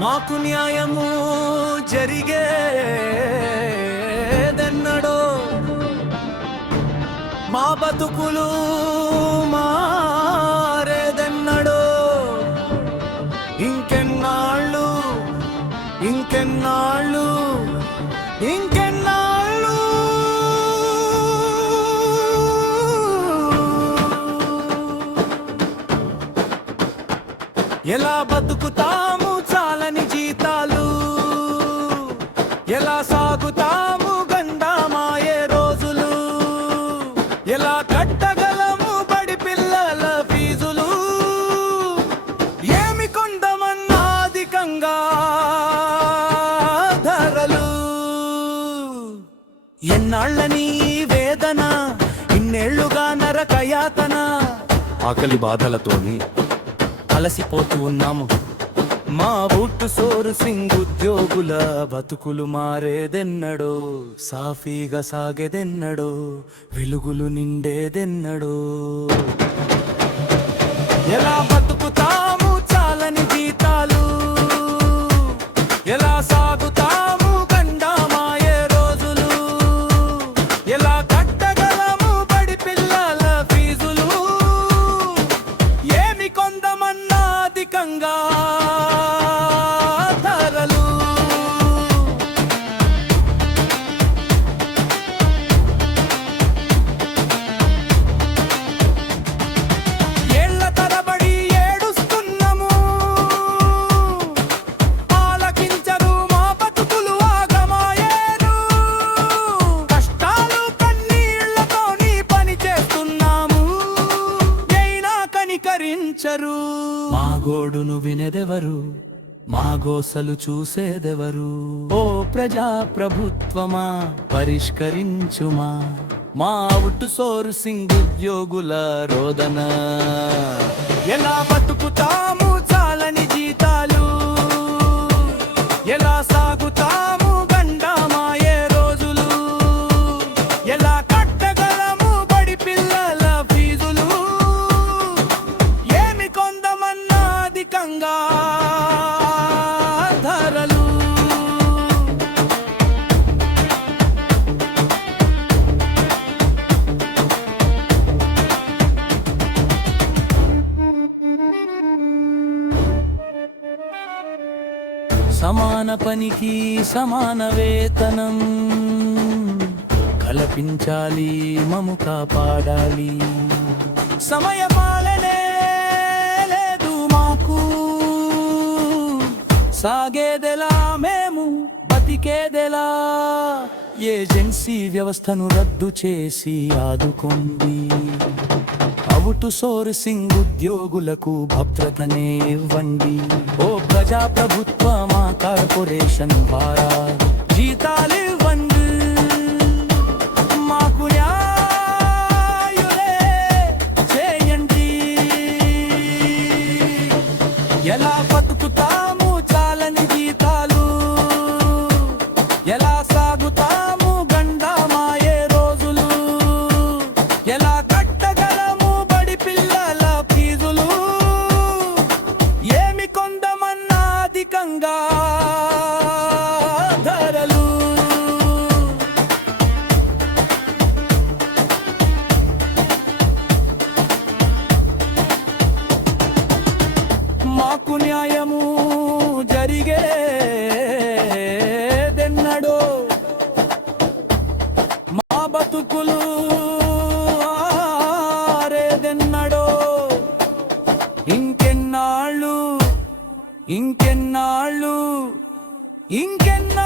మాకు న్యాయము జరిగేదెన్నడో, మా బతుకులు మారేదెన్నడో. ఇంకెన్నాళ్ళు ఇంకెన్నాళ్ళు ఇంకెన్నాళ్ళు ఎలా బతుకుతాము చాలని జీతాలు, ఎలా సాగుతాము గండామాయే రోజులు, ఎలా కట్టగలము బడి పిల్లల ఫీజులు, ఏమి కొందమన్నా అధికంగా ధరలు. ఎన్నాళ్ళని వేదన, ఇన్నేళ్లుగా నరకయాతన, ఆకలి బాధలతోని అలసిపోతూ ఉన్నాము. మా బుట్టు సోరు సింగ్ ఉద్యోగుల బతుకులు మారేదెన్నడో, సాఫీగా సాగేదెన్నడో, వెలుగులు నిండేదెన్నడో. ఎలా బతుకుతాము చాలని జీతాలు, ఎలా సాగుతాము గండామాయే రోజులు, ఎలా కట్టగలము బడి పిల్లల ఫీజులు, ఏమి కొందమన్నా అధికంగా ధరలు. ఏళ్ల తరబడి ఏడుస్తున్నాము, ఆలకించరు మా బతుకులు ఆగమాయేను. కష్టాలు కన్నీళ్లతోని పని చేస్తున్నాము, అయినా కనికరించరు. మా గోడును వినేదెవరు, మా గోసలు చూసేదెవరు? ఓ ప్రజా ప్రభుత్వమా పరిష్కరించుమా మా ఉట్టు సోరు సింగ్ ఉద్యోగుల రోదన. ఎలా బతుకుతాము చాలని జీతాలు, ఎలా సాగుతాము గండామాయే రోజులు, ఎలా కట్టగలము బడి పిల్లల ఫీజులు, ఏమి కొందమన్నా అధికంగా ధరలు. సమాన పనికి సమాన వేతనం కల్పించాలి, మము కాపాడాలి. సమయపాలనే లేదు మాకు, సాగేదెలా మేము బతికేదెలా? ఏజెన్సీ వ్యవస్థను రద్దు చేసి ఆదుకోండి. అవుటు సోరు సింగ్ ఉద్యోగులకు భద్రతనే ఇవ్వండి. ఓ ప్రజా ప్రభుత్వమా కార్పొరేషన్ ద్వారా జీతాలివ్వండి. మాకు న్యాయులే చేయండి. ఎలా బతుకుతాము చాలని జీతాలు, ఎలా సాగుతాము గండామాయే రోజులు, ఎలా కట్టగలము బడి పిల్లల ఫీజులు, ఏమి కొందమన్నా అధికంగా ధరలు. మాకు న్యాయము జరిగేదెన్నడో, మా బతుకులు ఆరేదెన్నడో. ఇంకెన్నాళ్ళు ఇంకెన్నాళ్ళు ఇంకెన్నాళ్ళు